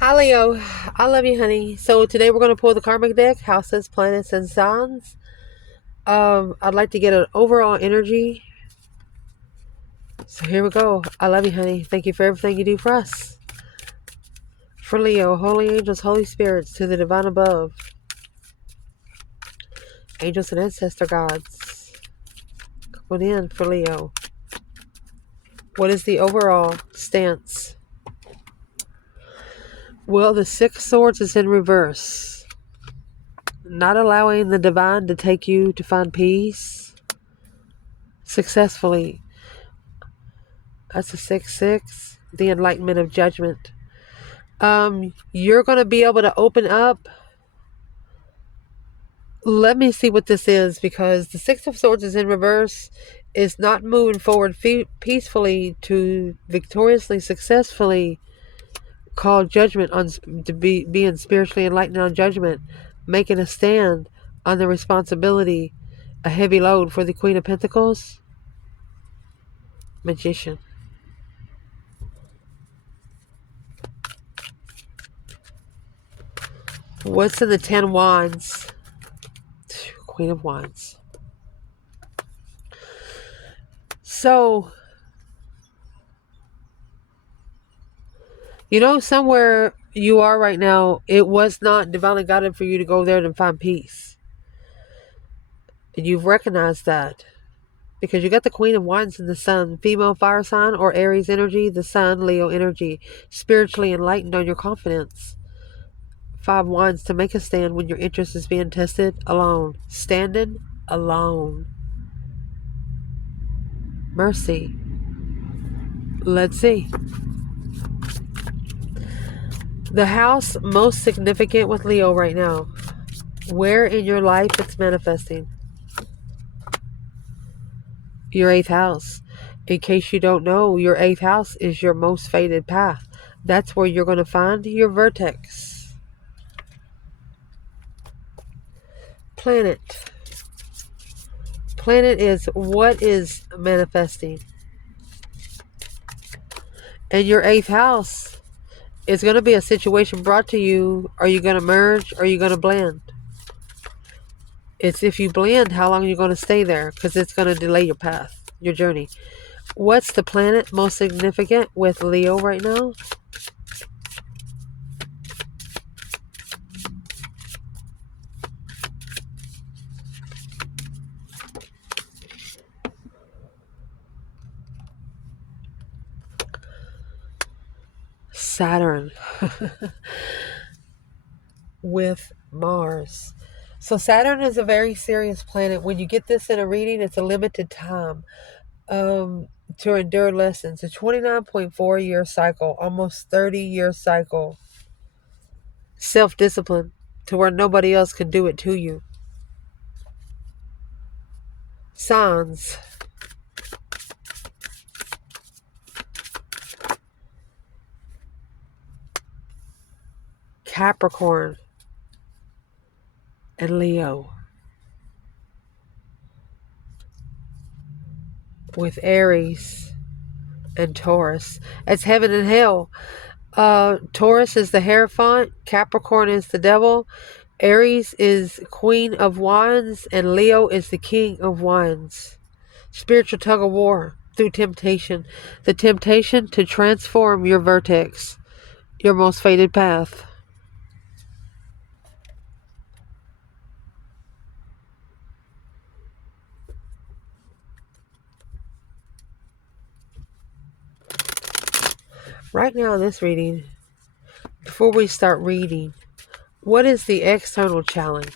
Hi Leo, I love you, honey. So today we're going to pull the Karmic deck, houses, planets, and signs. I'd like to get an overall energy. So here we go. I love you, honey. Thank you for everything you do for us. For Leo, holy angels, holy spirits, to the divine above, angels and ancestor gods. Come on in for Leo. What is the overall stance? Well, the Six Swords is in reverse. Not allowing the divine to take you to find peace successfully. That's a 6-6. The enlightenment of judgment. You're going to be able to open up. Let me see what this is, because the Six of Swords is in reverse. Is not moving forward peacefully to victoriously, successfully call judgment on being spiritually enlightened on judgment, making a stand on the responsibility, a heavy load for the Queen of Pentacles, Magician. What's in the 10 Wands? Queen of Wands. So, somewhere you are right now, it was not divinely guided for you to go there and find peace. And you've recognized that. Because you got the Queen of Wands and the Sun, female fire sign or Aries energy, the Sun, Leo energy, spiritually enlightened on your confidence. 5 Wands, to make a stand when your interest is being tested alone. Standing alone. Mercy. Let's see. The house most significant with Leo right now. Where in your life it's manifesting? Your 8th house. In case you don't know, your 8th house is your most fated path. That's where you're going to find your vertex. Planet. Planet is what is manifesting. And your 8th house is going to be a situation brought to you. Are you going to merge? Or are you going to blend? It's if you blend, how long are you going to stay there? Because it's going to delay your path, your journey. What's the planet most significant with Leo right now? Saturn. With Mars. So Saturn is a very serious planet. When you get this in a reading, it's a limited time to endure lessons. A 29.4-year cycle, almost 30-year cycle. Self-discipline to where nobody else can do it to you. Signs. Capricorn and Leo. With Aries and Taurus. It's heaven and hell. Taurus is the Hierophant. Capricorn is the devil. Aries is Queen of Wands. And Leo is the King of Wands. Spiritual tug of war through temptation. The temptation to transform your vertex. Your most fated path. Right now in this reading, before we start reading, what is the external challenge?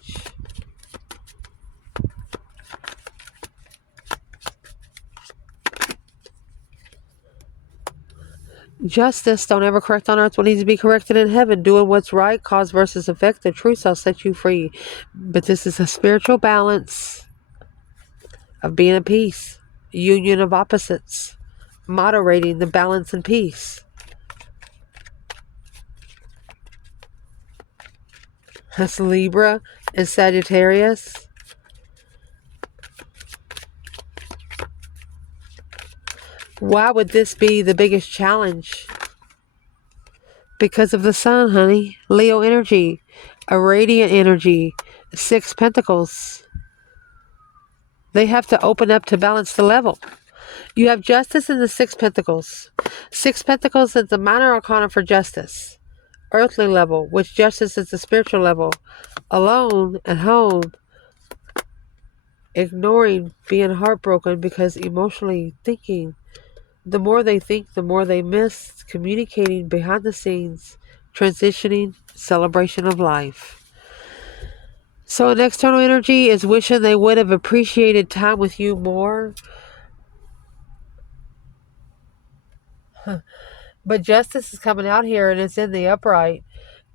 Justice, don't ever correct on earth what needs to be corrected in heaven. Doing what's right, cause versus effect. The truth shall set you free. But this is a spiritual balance of being at peace. Union of opposites. Moderating the balance and peace. That's Libra and Sagittarius. Why would this be the biggest challenge? Because of the sun, honey. Leo energy. A radiant energy. 6 Pentacles. They have to open up to balance the level. You have justice in the 6 Pentacles. 6 Pentacles is the minor arcana for justice. Earthly level, which justice is the spiritual level. Alone at home. Ignoring, being heartbroken because emotionally thinking. The more they think, the more they miss. Communicating behind the scenes. Transitioning, celebration of life. So an external energy is wishing they would have appreciated time with you more. But justice is coming out here and it's in the upright.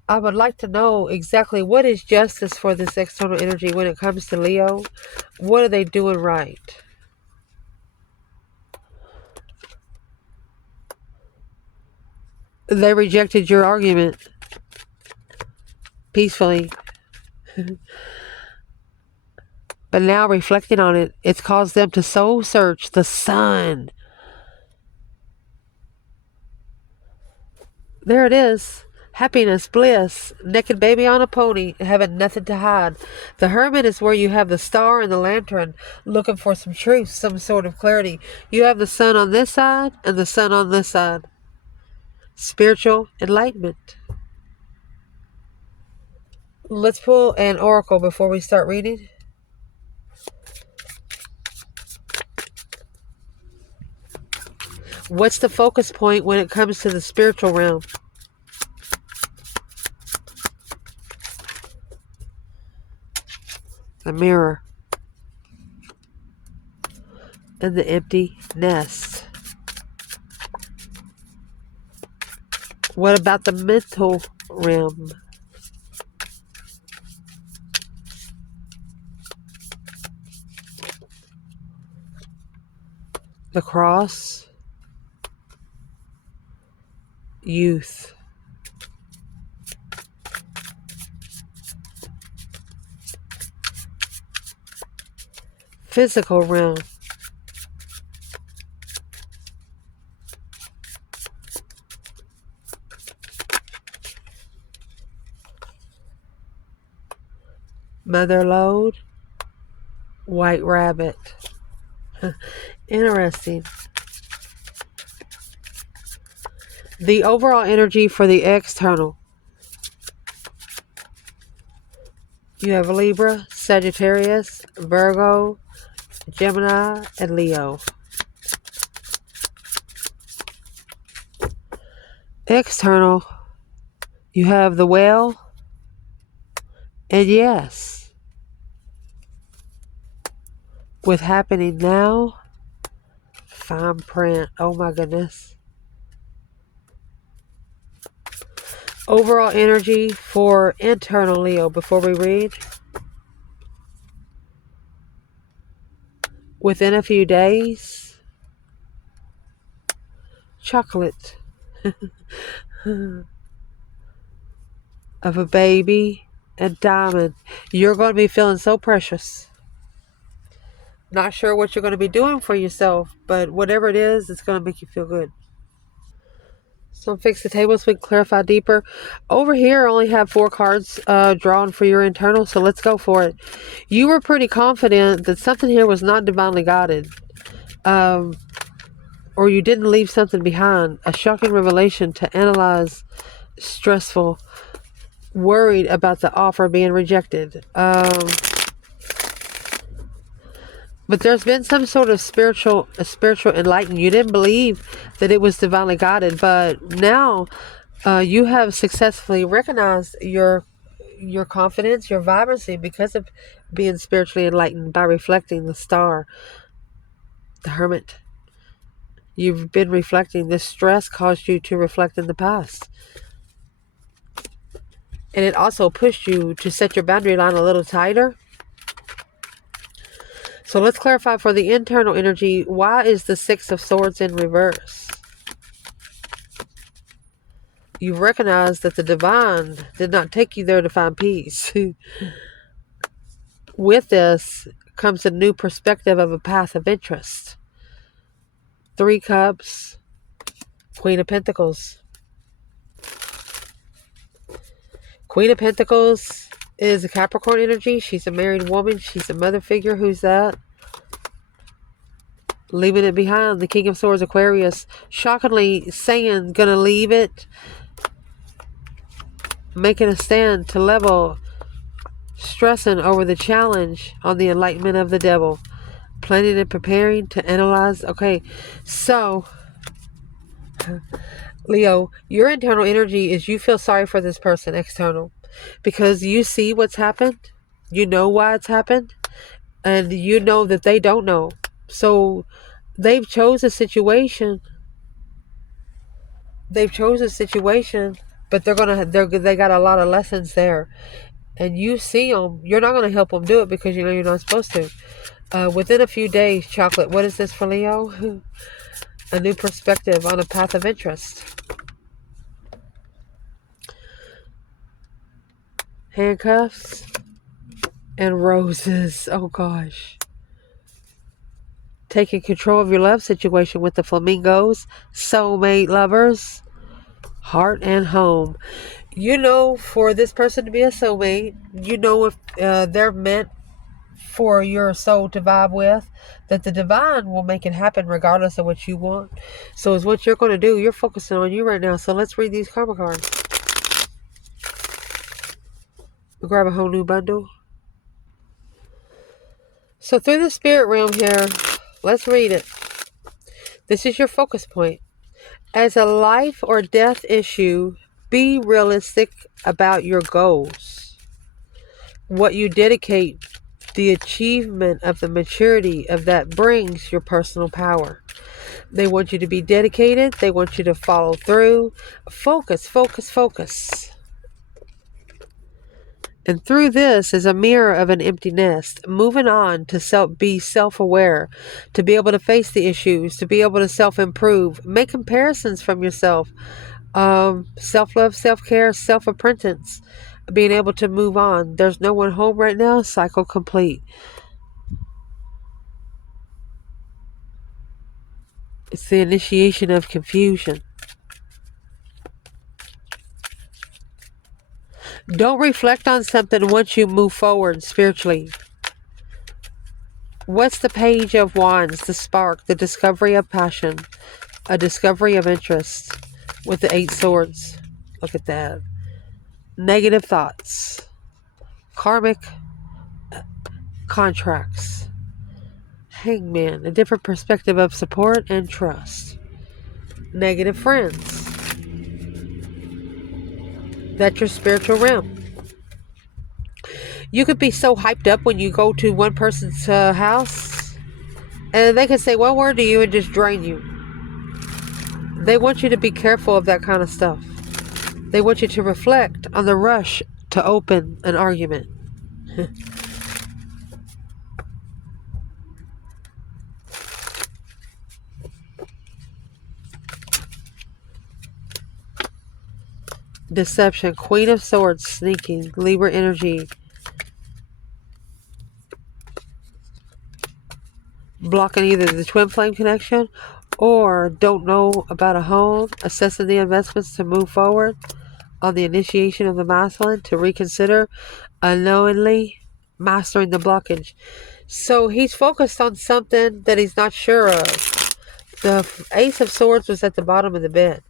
I would like to know exactly what is justice for this external energy when it comes to Leo. What are they doing right? They rejected your argument peacefully. But now reflecting on it, it's caused them to soul search the sun. There it is. Happiness, bliss, naked baby on a pony, having nothing to hide. The hermit is where you have the star and the lantern, looking for some truth, some sort of clarity. You have the sun on this side and the sun on this side. Spiritual enlightenment. Let's pull an oracle before we start reading. What's the focus point when it comes to the spiritual realm? The mirror. And the empty nest. What about the mental realm? The cross. Youth. Physical realm. Mother lode. White rabbit. Interesting. The overall energy for the external. You have Libra, Sagittarius, Virgo, Gemini, and Leo. External. You have the whale. And yes. With happening now. Fine print. Oh my goodness. Overall energy for internal Leo before we read. Within a few days. Chocolate. Of a baby and diamond. You're going to be feeling so precious. Not sure what you're going to be doing for yourself, but whatever it is, it's going to make you feel good. So fix the table so we can clarify deeper. Over here, I only have 4 cards drawn for your internal, so let's go for it. You were pretty confident that something here was not divinely guided. Or you didn't leave something behind. A shocking revelation to analyze. Stressful. Worried about the offer being rejected. But there's been some sort of spiritual enlightenment. You didn't believe that it was divinely guided, but now you have successfully recognized your confidence, your vibrancy because of being spiritually enlightened by reflecting the star, the hermit. You've been reflecting. This stress caused you to reflect in the past. And it also pushed you to set your boundary line a little tighter. So let's clarify for the internal energy, why is the 6 of Swords in reverse? You recognize that the divine did not take you there to find peace. With this comes a new perspective of a path of interest. 3 Cups, Queen of Pentacles. Queen of Pentacles is a Capricorn energy. She's a married woman. She's a mother figure. Who's that? Leaving it behind. The King of Swords, Aquarius. Shockingly saying, gonna leave it. Making a stand to level. Stressing over the challenge on the enlightenment of the devil. Planning and preparing to analyze. Okay, so Leo, your internal energy is you feel sorry for this person, external, because you see what's happened. You know why it's happened. And you know that they don't know. So they've chose a situation. But they got a lot of lessons there. And you see them. You're not going to help them do it because you know you're not supposed to. Within a few days, Chocolate, what is this for Leo? A new perspective on a path of interest. Handcuffs and roses. Oh gosh. Taking control of your love situation with the flamingos. Soulmate lovers. Heart and home. You know, for this person to be a soulmate, you know if they're meant for your soul to vibe with, that the divine will make it happen regardless of what you want. So it's what you're going to do. You're focusing on you right now. So let's read these karma cards. We'll grab a whole new bundle. So through the spirit realm here, let's read it. This is your focus point. As a life or death issue, be realistic about your goals. What you dedicate, the achievement of the maturity of that brings your personal power. They want you to be dedicated. They want you to follow through. Focus, focus, focus. And through this is a mirror of an empty nest. Moving on to be self-aware, to be able to face the issues, to be able to self-improve. Make comparisons from yourself. Self-love, self-care, self-apprentice. Being able to move on. There's no one home right now. Cycle complete. It's the initiation of confusion. Don't reflect on something once you move forward spiritually. What's the Page of Wands? The spark, the discovery of passion, a discovery of interest with the 8 swords. Look at that. Negative thoughts. Karmic contracts. Hangman, a different perspective of support and trust. Negative friends. That's your spiritual realm. You could be so hyped up when you go to one person's house, and they can say one word to you and just drain you. They want you to be careful of that kind of stuff. They want you to reflect on the rush to open an argument. Deception, Queen of Swords, sneaking, Libra energy. Blocking either the twin flame connection or don't know about a home, assessing the investments to move forward on the initiation of the masculine, to reconsider unknowingly, mastering the blockage. So he's focused on something that he's not sure of. The Ace of Swords was at the bottom of the bed.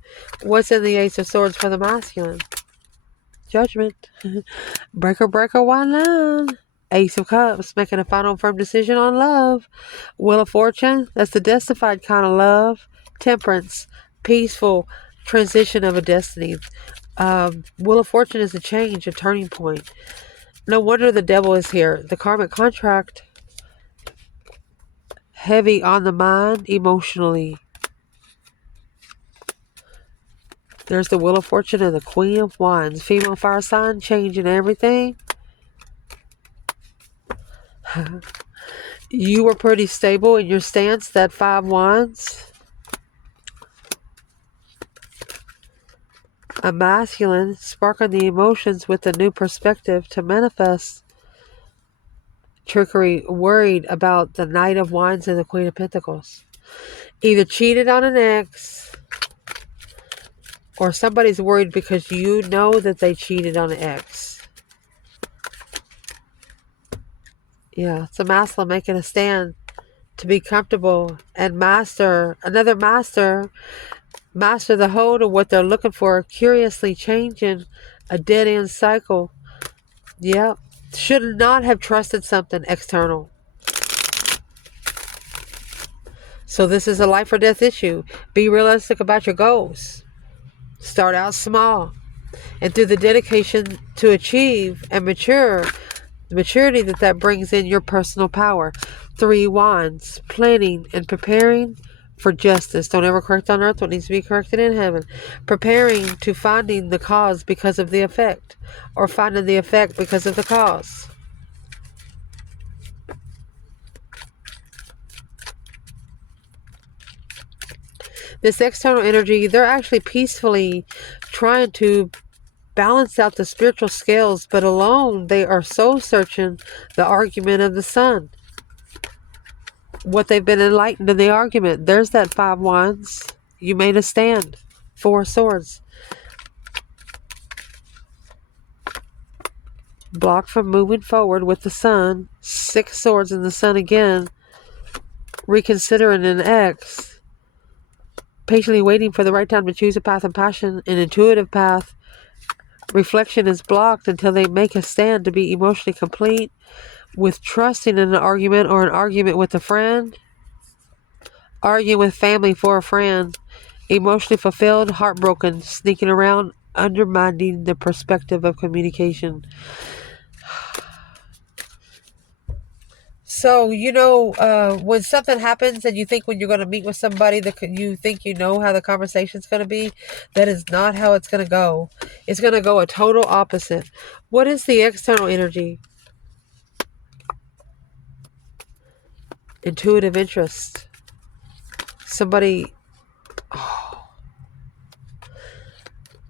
What's in the Ace of Swords for the masculine? Judgment. Breaker, breaker, one love. Ace of Cups, making a final firm decision on love. Wheel of Fortune, that's the justified kind of love. Temperance, peaceful transition of a destiny. Wheel of Fortune is a change, a turning point. No wonder the devil is here. The karmic contract, heavy on the mind emotionally. There's the Wheel of Fortune and the Queen of Wands. Female fire sign, changing everything. You were pretty stable in your stance, that 5 Wands. A masculine, sparking the emotions with a new perspective to manifest. Trickery, worried about the Knight of Wands and the Queen of Pentacles. Either cheated on an ex, Or somebody's worried because you know that they cheated on an ex. Yeah, it's a masculine making a stand to be comfortable and master the hold of what they're looking for, curiously changing a dead end cycle. Yep. Should not have trusted something external. So this is a life or death issue. Be realistic about your goals. Start out small. And through the dedication to achieve and mature, the maturity that brings in your personal power. 3 wands, planning and preparing for justice. Don't ever correct on earth what needs to be corrected in heaven. Preparing to finding the cause because of the effect, or finding the effect because of the cause. This external energy, they're actually peacefully trying to balance out the spiritual scales, but alone they are soul searching the argument of the sun. What they've been enlightened in the argument. There's that 5 wands. You made a stand. 4 swords. Blocked from moving forward with the sun. 6 swords in the sun again. Reconsidering an ex. Patiently waiting for the right time to choose a path of passion, an intuitive path. Reflection is blocked until they make a stand to be emotionally complete with trusting in an argument or an argument with a friend. Arguing with family for a friend. Emotionally fulfilled, heartbroken, sneaking around, undermining the perspective of communication. So, when something happens and you think when you're going to meet with somebody that you think you know how the conversation's going to be, that is not how it's going to go. It's going to go a total opposite. What is the external energy? Intuitive interest. Somebody...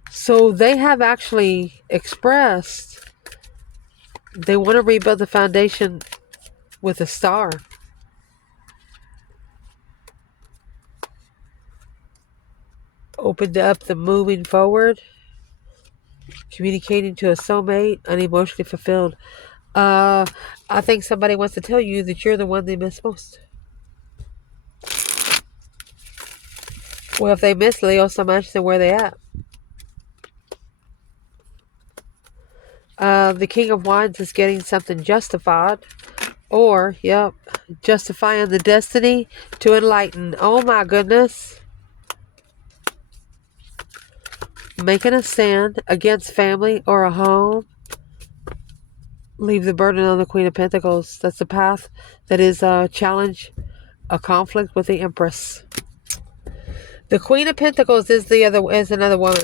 So they have actually expressed they want to rebuild the foundation with a star. Opened up the moving forward, communicating to a soulmate, unemotionally fulfilled. I think somebody wants to tell you that you're the one they miss most. Well, if they miss Leo so much, then where are they at? The King of Wands is getting something justified. Or, justifying the destiny to enlighten. Oh my goodness. Making a stand against family or a home. Leave the burden on the Queen of Pentacles. That's the path that is a challenge, a conflict with the Empress. The Queen of Pentacles is another woman.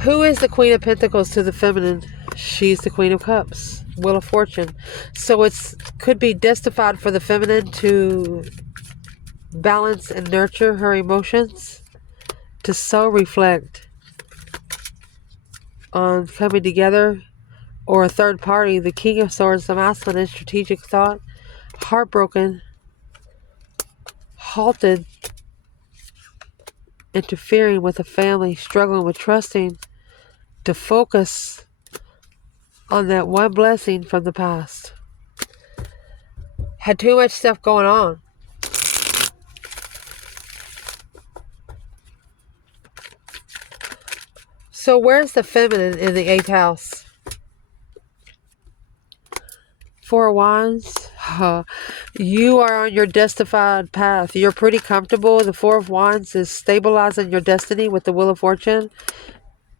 Who is the Queen of Pentacles to the feminine? She's the Queen of Cups, Wheel of Fortune. So it could be justified for the feminine to balance and nurture her emotions, to so reflect on coming together, or a third party. The King of Swords, the masculine, in strategic thought, heartbroken, halted, interfering with a family, struggling with trusting, to focus on that one blessing from the past. Had too much stuff going on. So where's the feminine in the 8th house? 4 of Wands. You are on your justified path. You're pretty comfortable. The 4 of Wands is stabilizing your destiny with the Wheel of Fortune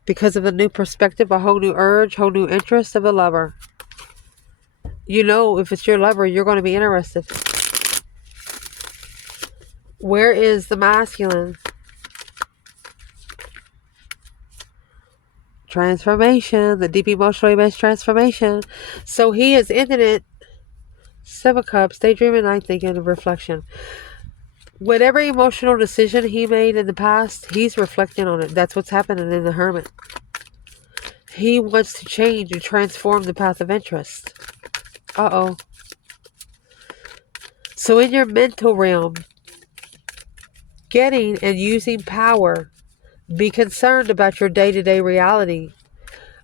because of a new perspective, a whole new urge, whole new interest of a lover. If it's your lover, you're going to be interested. Where is the masculine? Transformation, the deep emotionally based transformation. So he is ending it. 7 of Cups, daydreaming, night thinking, of reflection. Whatever emotional decision he made in the past, he's reflecting on it. That's what's happening in the Hermit. He wants to change and transform the path of interest. Uh-oh. So in your mental realm, getting and using power, be concerned about your day-to-day reality,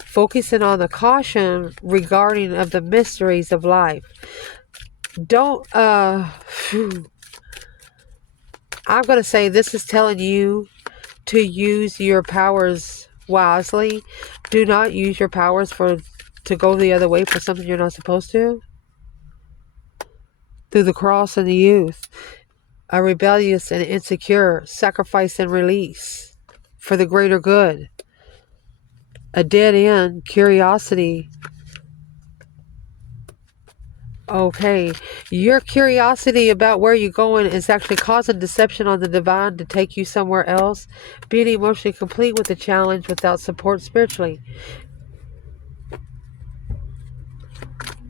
focusing on the caution regarding of the mysteries of life. Don't, I'm going to say this is telling you to use your powers wisely. Do not use your powers to go the other way for something you're not supposed to. Through the cross and the youth, a rebellious and insecure, sacrifice and release for the greater good, a dead end, curiosity. Okay, your curiosity about where you're going is actually causing deception on the divine to take you somewhere else. Being emotionally complete with the challenge without support spiritually.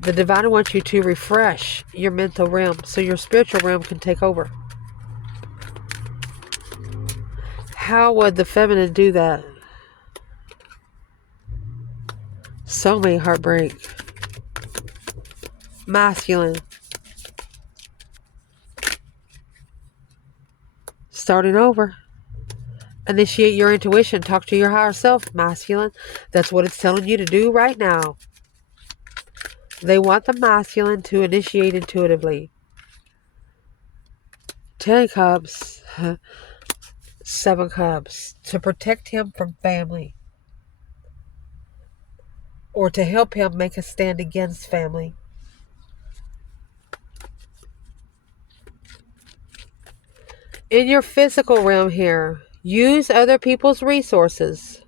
The divine wants you to refresh your mental realm so your spiritual realm can take over. How would the feminine do that? Soulmate heartbreak. Masculine. Starting over. Initiate your intuition. Talk to your higher self, masculine. That's what it's telling you to do right now. They want the masculine to initiate intuitively. 10 cups. 7 cups. To protect him from family. Or to help him make a stand against family. In your physical realm here, use other people's resources.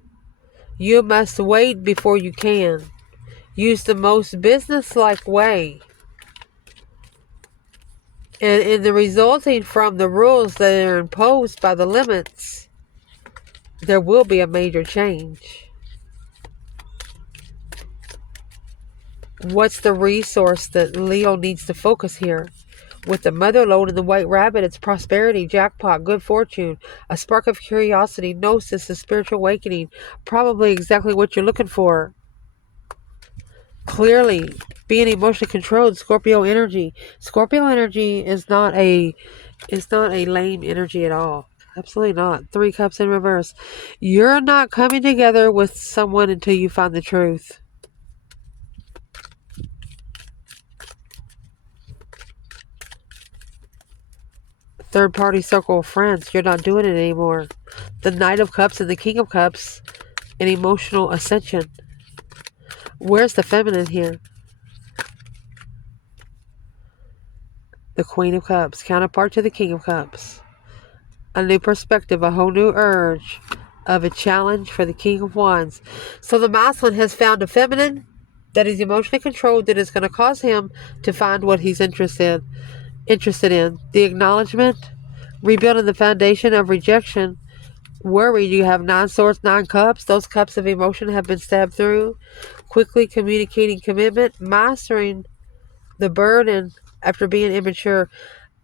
You must wait before you can. Use the most business-like way. And in the resulting from the rules that are imposed by the limits, there will be a major change. What's the resource that Leo needs to focus here? With the mother lode and the white rabbit, it's prosperity, jackpot, good fortune, a spark of curiosity, gnosis, a spiritual awakening. Probably exactly what you're looking for. Clearly, being emotionally controlled, Scorpio energy. Scorpio energy is not a lame energy at all. Absolutely not. 3 cups in reverse. You're not coming together with someone until you find the truth. Third party circle of friends. You're not doing it anymore. The Knight of Cups and the King of Cups. An emotional ascension. Where's the feminine here? The Queen of Cups. Counterpart to the King of Cups. A new perspective. A whole new urge of a challenge for the King of Wands. So the masculine has found a feminine that is emotionally controlled, that is going to cause him to find what he's interested in. The acknowledgement, rebuilding the foundation of rejection, worry. You have 9 swords, 9 cups. Those cups of emotion have been stabbed through. Quickly communicating commitment, mastering the burden after being immature.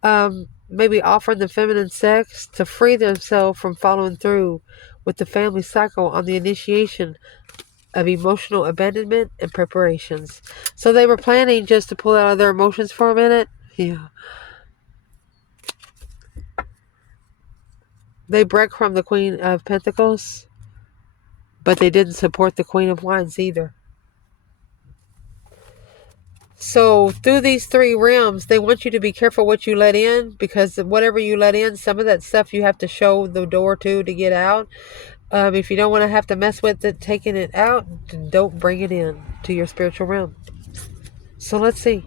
Maybe offering the feminine sex to free themselves from following through with the family cycle on the initiation of emotional abandonment and preparations. So they were planning just to pull out of their emotions for a minute. Yeah. They break from the Queen of Pentacles, but they didn't support the Queen of Wands either. So through these 3 realms, they want you to be careful what you let in, because whatever you let in, some of that stuff you have to show the door to get out. If you don't want to have to mess with it, taking it out, don't bring it in to your spiritual realm. So let's see.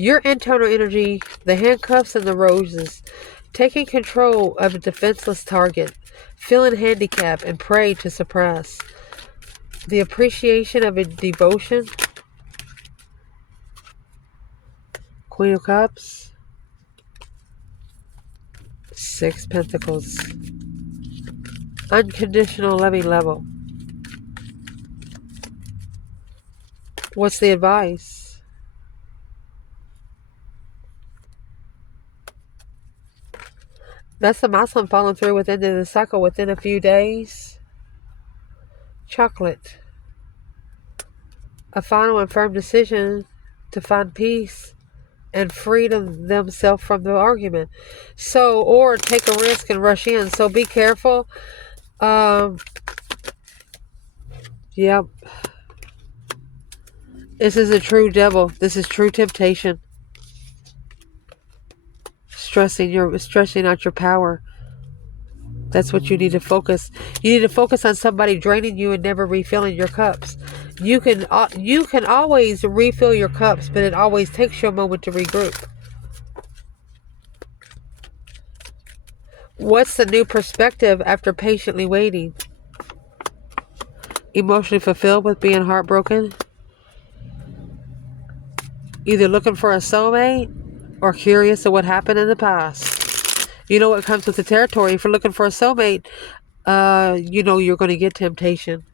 Your internal energy, the handcuffs and the roses, taking control of a defenseless target, feeling handicapped and prey to suppress. The appreciation of a devotion. Queen of Cups. 6 Pentacles. Unconditional loving level. What's the advice? That's the masculine following through within the cycle within a few days. Chocolate. A final and firm decision to find peace and freedom themselves from the argument. So, or take a risk and rush in. So be careful. Yep. This is a true devil. This is true temptation. Stressing out your power. That's what you need to focus. You need to focus on somebody draining you and never refilling your cups. You can always refill your cups, but it always takes you a moment to regroup. What's the new perspective after patiently waiting? Emotionally fulfilled with being heartbroken? Either looking for a soulmate or curious of what happened in the past. You know what comes with the territory. If you're looking for a soulmate, you know you're going to get temptation.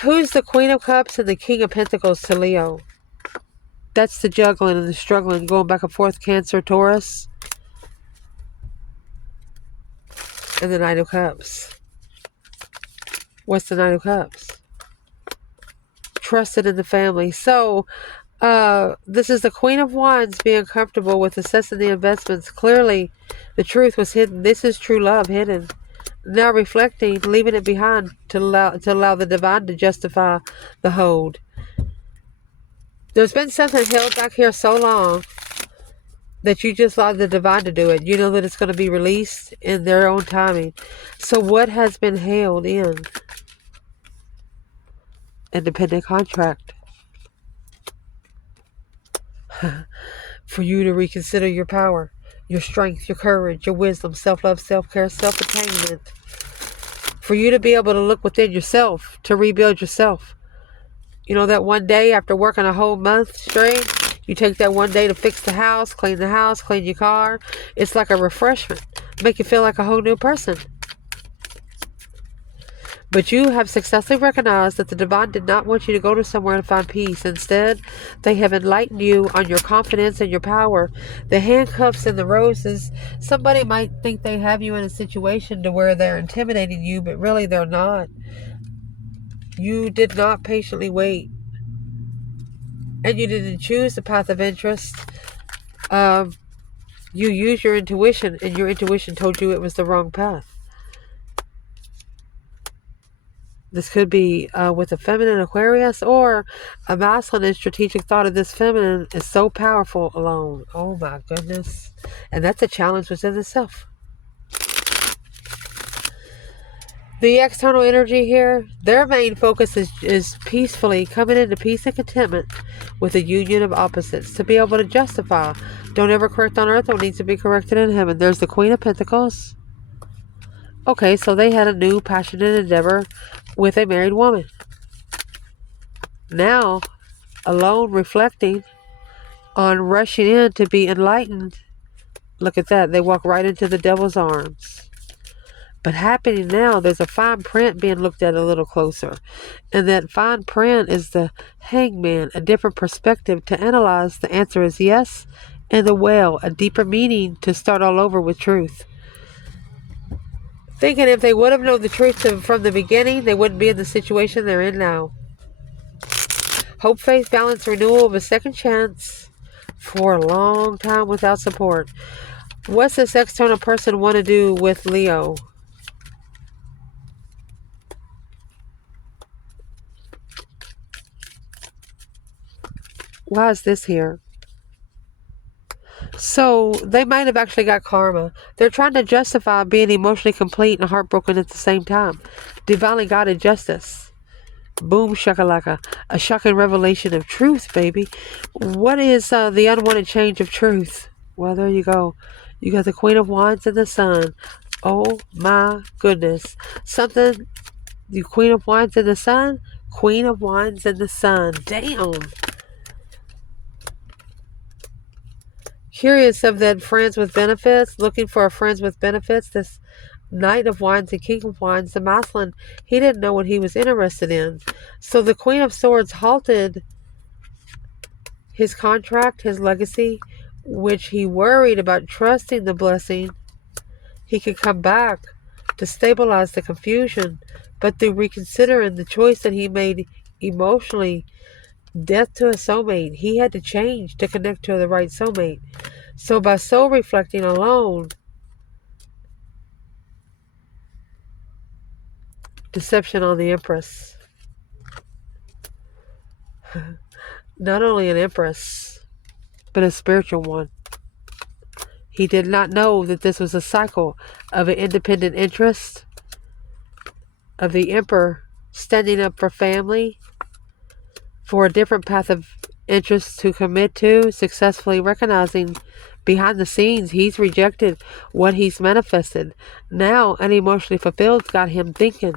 Who's the Queen of Cups and the King of Pentacles to Leo? That's the juggling and the struggling, going back and forth. Cancer, Taurus. And the Knight of Cups. What's the Knight of Cups? Trusted in the family. So, this is the Queen of Wands being comfortable with assessing the investments. Clearly, the truth was hidden. This is true love hidden. Now reflecting, leaving it behind to allow the divine to justify the hold. There's been something held back here so long that you just allow the divine to do it. You know that it's going to be released in their own timing. So what has been held in? Independent contract. For you to reconsider your power, your strength, your courage, your wisdom, self-love, self-care, self-attainment. For you to be able to look within yourself, to rebuild yourself. You know that one day after working a whole month straight, you take that one day to fix the house, clean your car. It's like a refreshment. Make you feel like a whole new person. But you have successfully recognized that the divine did not want you to go to somewhere to find peace. Instead, they have enlightened you on your confidence and your power. The handcuffs and the roses. Somebody might think they have you in a situation to where they're intimidating you, but really they're not. You did not patiently wait. And you didn't choose the path of interest. You used your intuition, and your intuition told you it was the wrong path. This could be with a feminine Aquarius or a masculine, and strategic thought of this feminine is so powerful alone. Oh my goodness. And that's a challenge within itself. The external energy here, their main focus is peacefully coming into peace and contentment with a union of opposites to be able to justify. Don't ever correct on earth what needs to be corrected in heaven. There's the Queen of Pentacles. Okay, so they had a new passionate endeavor with a married woman. Now, alone reflecting on rushing in to be enlightened. Look at that. They walk right into the devil's arms. But happening now, there's a fine print being looked at a little closer. And that fine print is the Hangman, a different perspective to analyze. The answer is yes. And the Whale, a deeper meaning to start all over with truth. Thinking if they would have known the truth from the beginning, they wouldn't be in the situation they're in now. Hope, faith, balance, renewal of a second chance for a long time without support. What's this external person want to do with Leo? Why is this here? So they might have actually got karma. They're trying to justify being emotionally complete and heartbroken at the same time. Divinely guided justice. Boom shakalaka. A shocking revelation of truth, baby. What is the unwanted change of truth? Well, there you go. You got the Queen of Wands and the Sun. Oh my goodness. Something. The Queen of Wands and the Sun. Queen of Wands and the Sun. Damn. Curious of that friends with benefits, looking for a friends with benefits. This Knight of Wands and King of Wands, the masculine, he didn't know what he was interested in. So the Queen of Swords halted his contract, his legacy, which he worried about trusting the blessing. He could come back to stabilize the confusion, but through reconsidering the choice that he made emotionally, death to a soulmate, he had to change to connect to the right soulmate. So by soul reflecting alone, deception on the Empress. Not only an Empress, but a spiritual one. He did not know that this was a cycle of an independent interest, of the Emperor standing up for family, for a different path of interest to commit to, successfully recognizing behind the scenes he's rejected what he's manifested. Now, unemotionally fulfilled got him thinking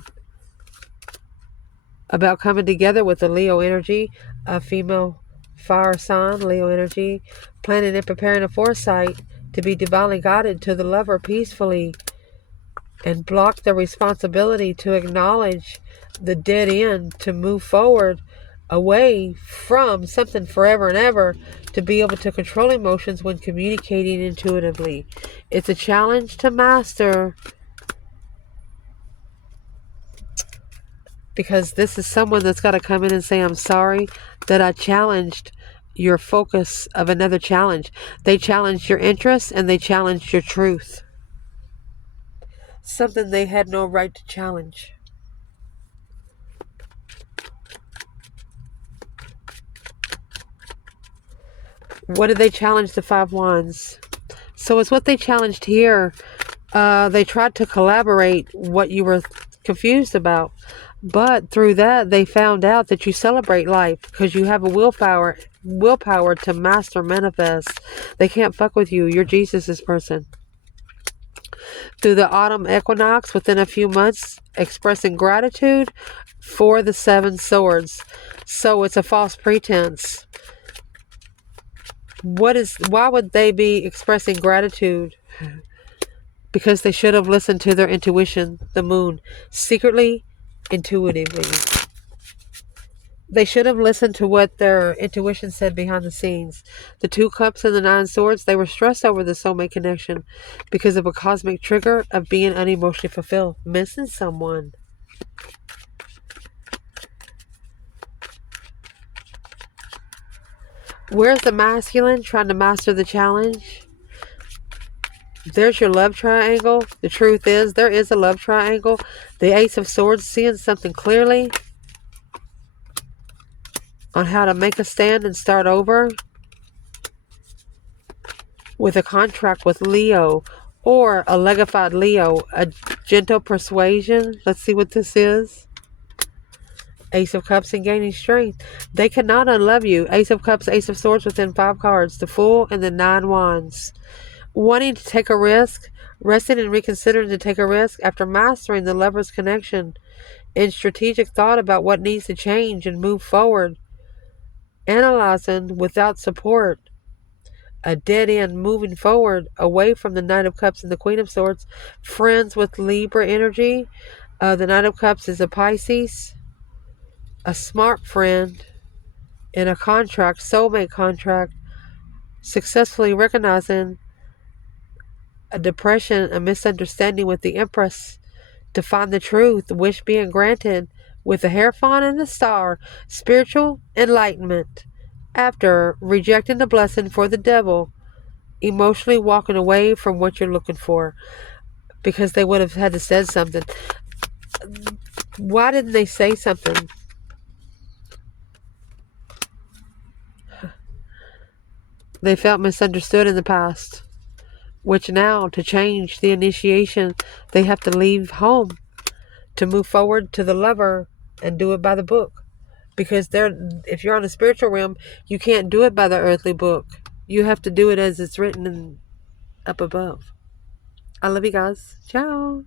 about coming together with the Leo energy, a female fire sign, Leo energy, planning and preparing a foresight to be divinely guided to the lover peacefully, and block the responsibility to acknowledge the dead end, to move forward away from something forever and ever, to be able to control emotions when communicating intuitively. It's a challenge to master, because this is someone that's got to come in and say, I'm sorry that I challenged your focus of another challenge. They challenged your interests and they challenged your truth. Something they had no right to challenge. What did they challenge the Five Wands? So it's what they challenged here. They tried to collaborate what you were confused about. But through that, they found out that you celebrate life because you have a willpower to master manifest. They can't fuck with you. You're Jesus's person. Through the autumn equinox, within a few months, expressing gratitude for the Seven Swords. So it's a false pretense. Why would they be expressing gratitude? Because they should have listened to their intuition, the moon, secretly, intuitively. They should have listened to what their intuition said behind the scenes. The Two Cups and the Nine Swords, they were stressed over the soulmate connection because of a cosmic trigger of being unemotionally fulfilled, missing someone. Where's the masculine trying to master the challenge? There's your love triangle. The truth is, there is a love triangle. The Ace of Swords seeing something clearly on how to make a stand and start over with a contract with Leo, or a legified Leo, a gentle persuasion. Let's see what this is. Ace of Cups and gaining strength. They cannot unlove you. Ace of Cups, Ace of Swords within 5 cards. The Fool and the 9 Wands. Wanting to take a risk, resting and reconsidering to take a risk after mastering the lover's connection, in strategic thought about what needs to change and move forward, analyzing without support, a dead end moving forward away from the Knight of Cups and the Queen of Swords, friends with Libra energy. The Knight of Cups is a Pisces, a smart friend in a contract, soulmate contract, successfully recognizing a depression, a misunderstanding with the Empress, to find the truth, wish being granted with the Hierophant and the Star, spiritual enlightenment. After rejecting the blessing for the devil, emotionally walking away from what you're looking for, because they would have had to say something. Why didn't they say something? They felt misunderstood in the past, which now, to change the initiation, they have to leave home to move forward to the lover and do it by the book. Because if you're on the spiritual realm, you can't do it by the earthly book. You have to do it as it's written up above. I love you guys. Ciao.